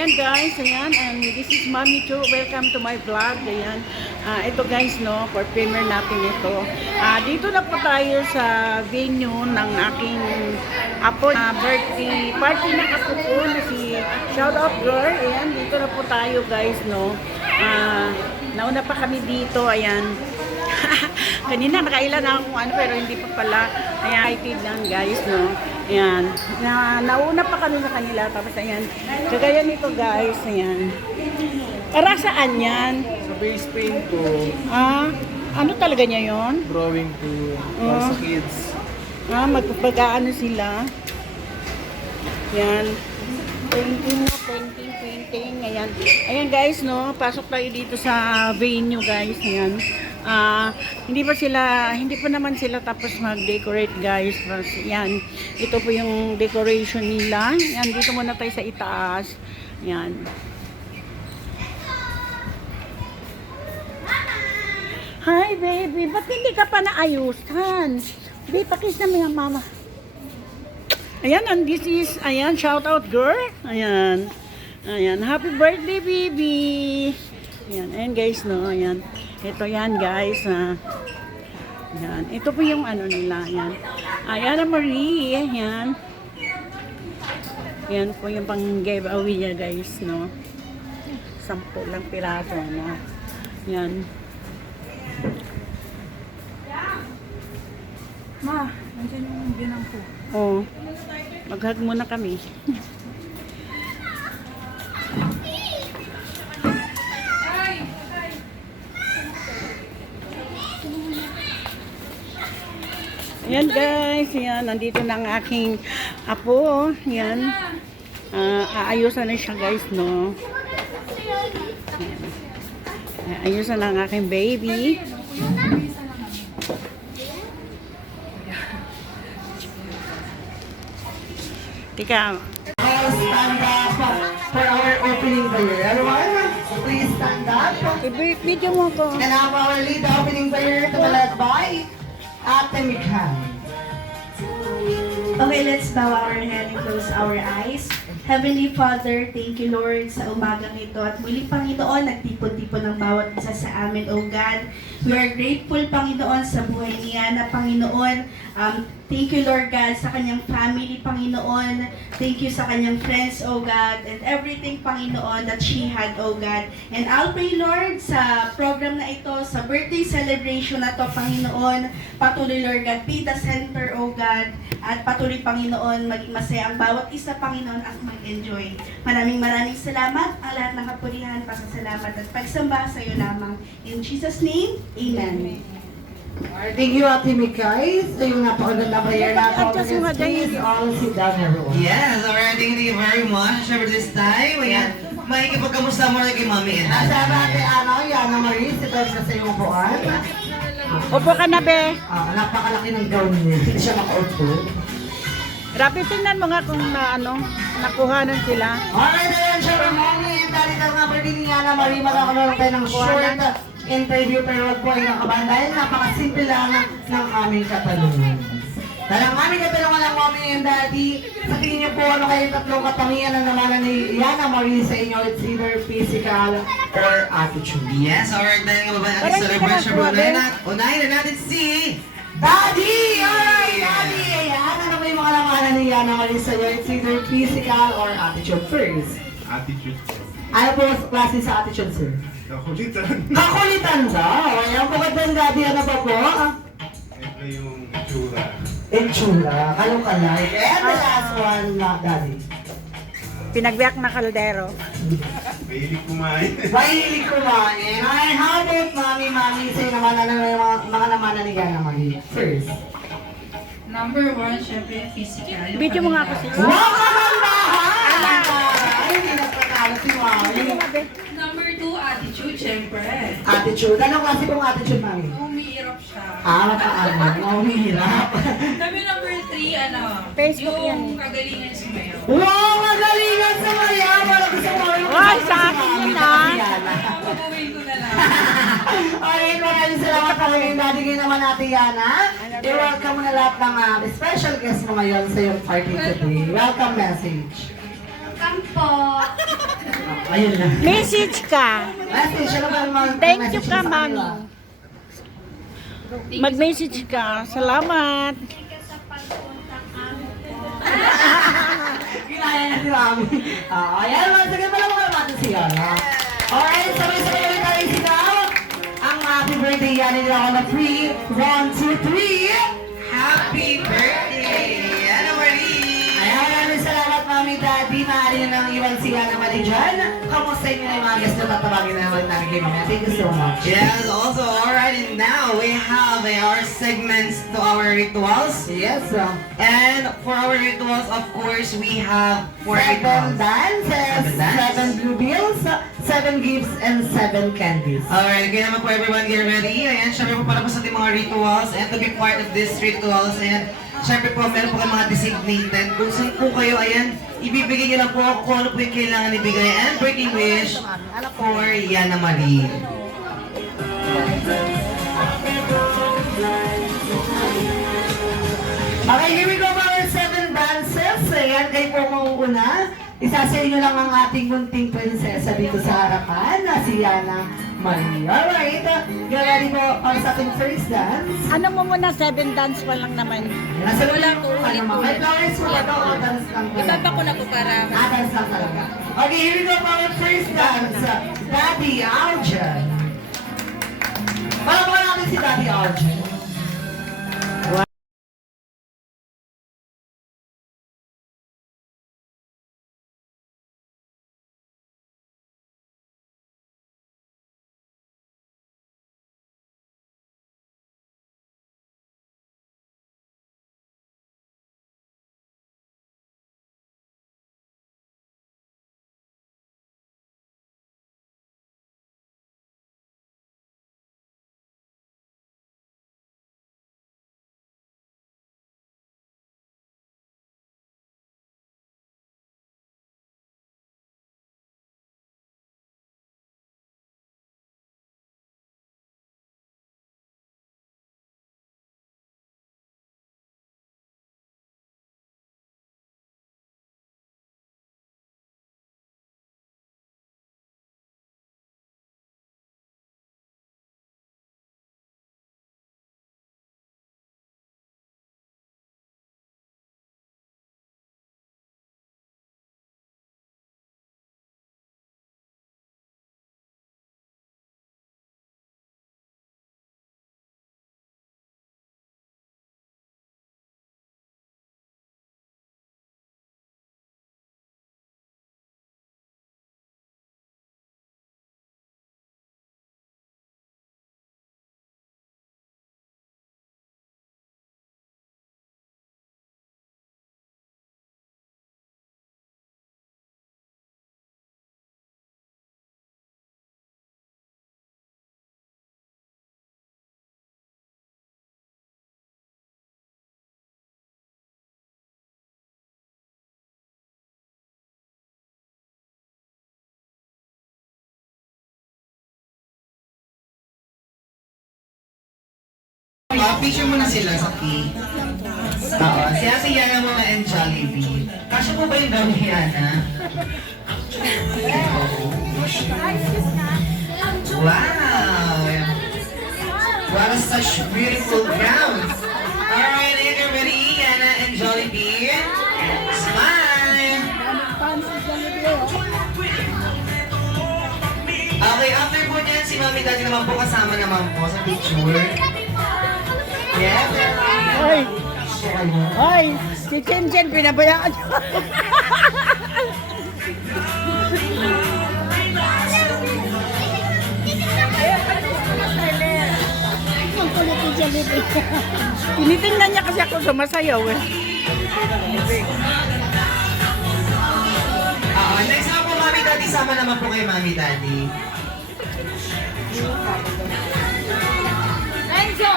Ayan guys, ayan, and this is Mommy Chu. Welcome to my vlog. Ayan, ito guys, no, for premiere natin ito. Dito na po tayo sa venue ng aking apo na birthday party ng apo ko na si Shout Out Girl. Ayan, dito na po tayo guys, no. Nauna pa kami dito, ayan. Kanina nakailan na akong ano pero hindi pa pala. Ayan, excited lang guys, no. Ayan. Nauna pa kami sa kanila. Tapos ayan. Kagaya nito guys, ayan. Para saan yan? Sa base paint ko, Ano talaga niya yon? drawing ko, para sa kids. Magpapagaano sila. Ayan. Painting, painting. Ayan. Ayan guys, no. Pasok tayo dito sa venue guys. Ayan. Hindi pa naman sila tapos mag-decorate guys. Yan, ito po yung decoration nila. Yan, dito muna tayo sa itaas. Yan. Hi baby, ba't hindi ka pa naayusan? Babe, pakis na mga mama. Ayan, and this is, ayan, shout out girl. Ayan. Ayan, happy birthday baby. Ayan, ayan guys, no, ayan. Ito yan guys. Yan. Ito po yung ano nila. Yan. Ayan Marie. Yan. Yan po yung pang giveaway niya guys. No? 10 lang piraso. No? Yan. Ma, nandiyan yung binang po. Oh. Mag-hug muna kami. Ayan guys, ayan, nandito na ang aking apo, ayan, aayusan na siya guys, no, ayan. Ayusan na ang aking baby. Tika, Stand up for our opening prayer. Everyone, please stand up. i-video mo ko. And now our lead opening prayer to be led by Ate Mikay. Okay, let's bow our head and close our eyes. Heavenly Father, thank you Lord sa umagang ito at muli Panginoon, nagtipon-tipon ng bawat isa sa amin, O God. We are grateful Panginoon sa buhay niya na Panginoon. Thank you Lord God sa kanyang family Panginoon. Thank you sa kanyang friends, O God, and everything Panginoon that she had, O God. And I'll pray Lord sa program na ito, sa birthday celebration na to Panginoon. Patuloy Lord God, be the center, O God. At patuloy Panginoon, maging masaya ang bawat isa Panginoon at mag-enjoy. Maraming salamat. Ang lahat ng kapulihan, pasasalamat at pagsamba sa iyo lamang. In Jesus' name, Amen. Alright, thank you Ate Mikay. So yung napakaganda prayer na ako. Please all sit down everyone. Yes, alright, thank you very much. For this time, ayan, makikipagkamusta mo na kay Mami Ed. Sabi Ate Yana Marie, sit down ka sa iyong upuan. Upo ka na be. Napakalaki ng gown niya. Hindi siya makaupo. Grabe, tingnan mo nga kung nakuhanan sila. Alright, ayan siya for Mami and Daddy. Dahil nga pwede ni Yana Marie magkakaroon tayo ng short interview pero wag po ay nakabahan dahil napakasimple lang ng aming katanungan. Dahil ang aming katanungan ng Mommy and Daddy, sa tingin niyo po ano kayo tatlong katangian na naman ni Yana Marie sa inyo, it's either physical or attitude. Yes, alright, dahil nga ba natin sa celebration, unahin na natin si Daddy! Alright, Daddy! Ayan, ano ba yung mga lamanan ni Yana Marie sa inyo? It's either physical or attitude first. Attitude. Ano po klase sa attitude, sir? Kakulitan. Kakulitan daw! Ayan po ka doon, Daddy, ano pa po? Ito yung itsura. Itsura, kalong-kalay. And the last one, Daddy. Pinagbiyak na kaldero. Mahilig kumain. Mahilig kumain. Ay, how about Mami? Sa'yo naman ano yung mga namanan ni Yana Marie? First. Number 1, syempre physical. Video mo nga ako siya. Wow, kagandahan! Ay, hindi nagpatalo si Mami. Number 2, attitude, syempre. Attitude. Anong klase pong attitude, Mami? Umiirap siya. Makaano. Mahirap. Kami number 3, Facebook yan yung kagalingan sa mayo. Wow, magalingan sa Maria! Wala gusto mo. Ay, sa akin yun Mabubuhin ko na lang. Okay, maraming salamat talaga yung Daddy ngayon naman natin, Yana. I-welcome mo na lahat ng special guest mo ngayon sa iyong party today. Welcome message. Welcome po. Ayun lang. Message ka. Message, siya naman Thank you ka, mami. Mag-message ka. Salamat. Kinaya na si Mami. Ayan, sige pala mga natin si Yana. Alright, sabay-sabay ulit tayo sigaw. Ang happy birthday yan nila ako na 3, 1, 2, 3. Happy birthday, Ana Marie! Ayan, maraming salamat Mami Daddy. Maaari na nang iwan si Yana Marie dyan. Kamusta inyo na yung mga guests na tatawagin na naman namin kay Mami? Thank you so much. Yes, also, alright, and now we have our segments to our rituals. Yes, And for our rituals, of course, we have 4 7 rituals. dances, 7 blue bills, 7 gifts, and 7 candies. Alright, kaya naman po everyone get ready. Ayan, syempre po para po sa ating mga rituals and to be part of these rituals. And syempre po, meron po kayong mga designated. Kung saan po kayo, ayan, ibibigay niyo lang po kung ano po yung kailangan ibigay. And birthday wish for Yana Marie. Okay, here we go mga 7 dances. Ayan, kayo po mauuna. Isasayin nyo lang ang ating munting prinsesa dito sa harapan na si Yana Marie. Alright, get ready po para sa ating first dance. Ano mo muna, 7 dance pa lang naman. Nasa Wala ko, ano mga may flowers po ba ito o dance lang talaga? Ibaba ko na ko para Dance lang talaga. Okay, here we go for our first dance. Daddy Aljan. Palamakan natin si Daddy Aljan. Picture mo na sila sa P. Oo, si Ate Yana mo na and Jollibee. Kasya po ba yung gawin ni Yana? Wow! What a such beautiful gowns! Alright, and you're ready, Yana and Jollibee. Smile! Okay, after po niyan, si Mami Daddy naman po kasama naman po sa picture. Yes, Ay, ay, si Chen Chen, pinabayaan niyo. Ang kulit ni Jollibee. Tinitingnan niya kasi ako sumasayaw eh. Next na po, Mami Daddy. Sama naman po kay Mami Daddy. Enzo!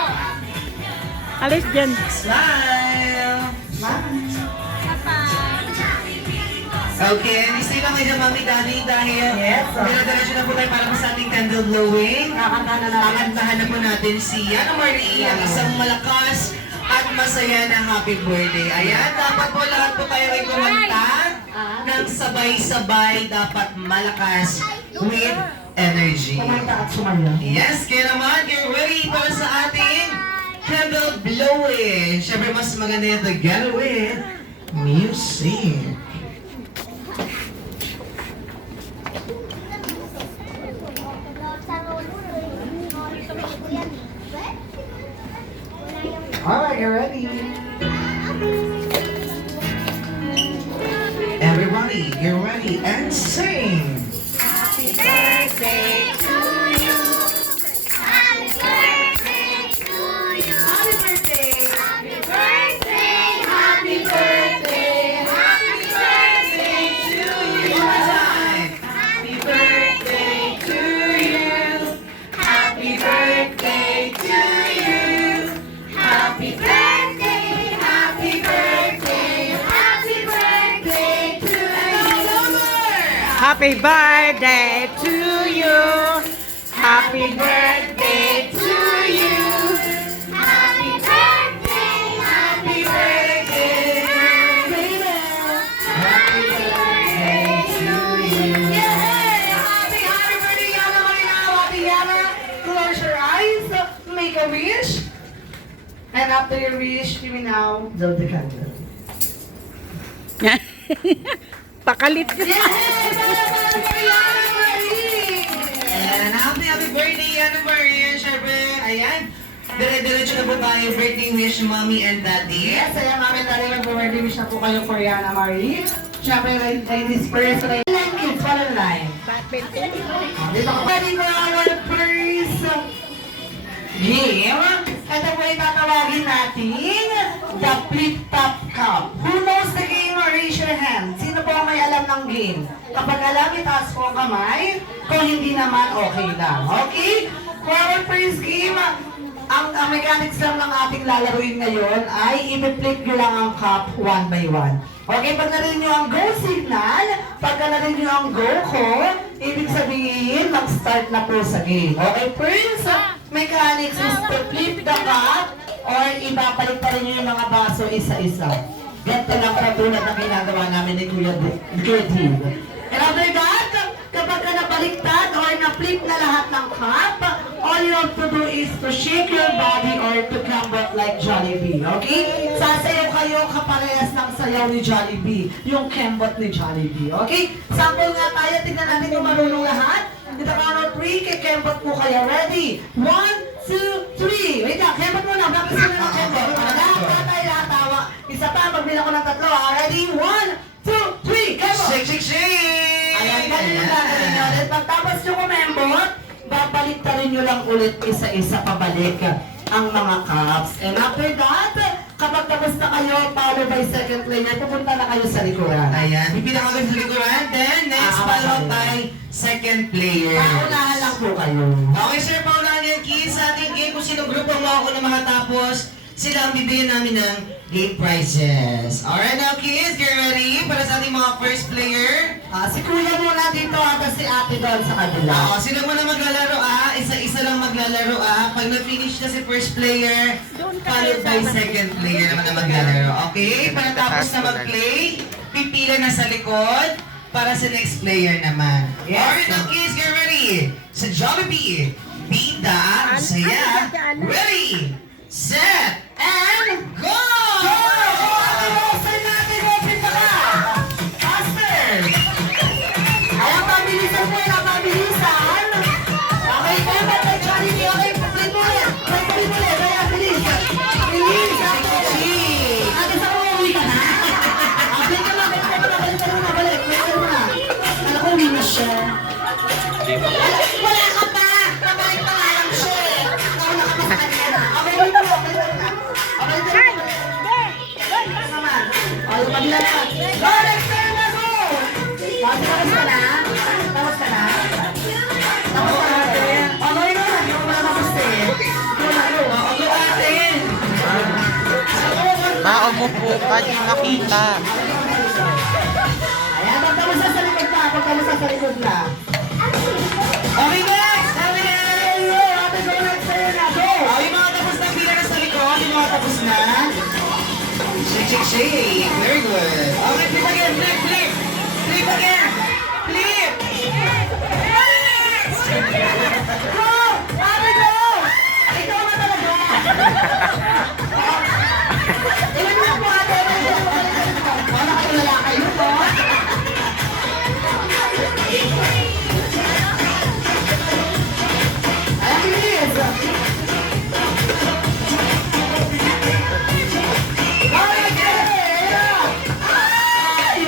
Alis dyan. Smile! Okay, and stay lang kayo dyan, Mami Daddy, dahil dinadiretso na po tayo para sa ating candle blowing. Kakantahan na po natin si Yana Marie, ang isang malakas at masaya na happy birthday. Ayan, dapat po lahat po tayo ay kumanta. ng sabay-sabay dapat malakas with energy. Kumanta at sumaya. Yes, kaya naman, get ready para sa ating candle blowing. Siyempre, mas maganda yung together with music. Alright, you're ready. Everybody, get ready and sing. Happy birthday to you. Happy birthday to you. Happy birthday! Happy birthday. Happy birthday. Happy birthday to you. One more time. Happy birthday to you. Happy birthday to you. Happy birthday. Happy birthday. Happy birthday to you. Happy birthday to you. Happy birthday to you. Happy birthday. Happy birthday. Happy birthday to you. Happy birthday, Yana Marina! Happy Yana! Close your eyes, make a wish. And after your wish, you will now blow the candle. Pakalit ka. And happy birthday, Ana Maria. Siyempre, ayan. Dire-diretso na po tayo birthday wish, mommy and daddy. Yes, ayan, mami, tari, mag-birthday wish na po kayo for Yana Marie. Siyempre, ladies first, line kids, follow the line. Dito ka ready for our first game. Ito po yung tatawagin natin the Flip Top Cup. Who knows the game? Raise your hand. Sino po ang may alam ng game? Kapag alam, itaas po ang kamay. Kung hindi naman, okay lang. Okay? For our first game, ang mechanics lang ng ating lalaruin ngayon ay i-flip nyo lang ang cup one by one. Okay, pag narinig nyo ang go signal, pagka narinig nyo ang go ko, ibig sabihin, mag-start na po sa game. Okay, first mechanics is to flip the cup or ibabalik pa rin nyo yung mga baso isa-isa. Ganito lang katulad ng ginagawa namin ni Kuya Dave. And after that, kapag ka nabaliktad or na-flip na lahat ng cup, all you have to do is to shake your body or to kambot like Jollibee, okay? Sasayaw kayo kaparehas ng sayaw ni Jollibee, yung kambot ni Jollibee, okay? Sample nga tayo, tignan natin yung marunong lahat. Dito count of 3, kikembot po kayo. Ready? 1, 2, 3. Wait lang, kembot muna. Bakit sila ng kembot? Lahat tayo tawa. Isa pa, magbilang ko ng 3. Ready? 1, 2, 3, kembot! Shake, shake, shake! Ayan, ganun yung gagawin nyo. At pagtapos nyo kumembot, babalik ta rin nyo lang ulit isa-isa pabalik ang mga cups. And after that, kapag tapos na kayo, follow by second player, pupunta na kayo sa likuran. Ayan, pipila ka sa likuran. Then, next, follow by second player. Paunahan lang po kayo. Okay, sir, paunahan yung kids sa ating game. Kung sino grupo mo ako na makatapos, sila ang bibigyan namin ng game prizes. Alright, now kids, get ready para sa ating mga first player. Si Kuya muna dito at si Ate doon sa kabila. Oo, sino muna maglalaro isa-isa lang maglalaro Pag na-finish na si first player, followed by second player naman na maglalaro. Okay? Para tapos na mag-play, pipila na sa likod para sa next player naman. Alright, now kids, get ready. Sa Jollibee, Bida, Saya, ready, set, and go! Wala ka pa! Kabalik pa nga lang siya eh! Nauna ka pa sa kanya. Okay, dito. Okay, dito. Naman. O, yung pagla na. Go, next turn na, go! Tapos ka na? Tapos ka na? Tapos ka na? O, go, ikaw na. Hindi ko pa tapos eh. Ikaw na, go. O, go, ate. Maumupo ka, di makita. Ayan, pagtapos na sa likod na. Pagtapos na sa likod na. Okay, next! Ate, go, next turn na. Go! Yung mga tapos na pila na sa likod, yung mga tapos na. Shake, shake, shake. Very good. Okay, flip again, flip, flip. again. Flip. Go! Mami, go! Ikaw na talaga! Ilan mo po ate? Wala kayo lalaki mo po. Ay, bilis! Ay, yeah! Ay!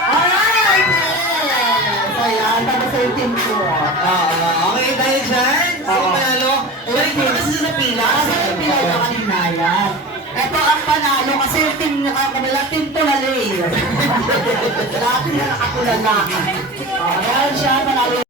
Alright! Yes! Ayan, tapos sa yung team ko. Okay, dahil dyan, sa Oo. panalo, balik mo kasi sa pila. Kasi yung pinag na kanina yan. Ito ang panalo kasi yung team na kanila, team tulali. Lahat na nakatulala. Ayan siya, panalo.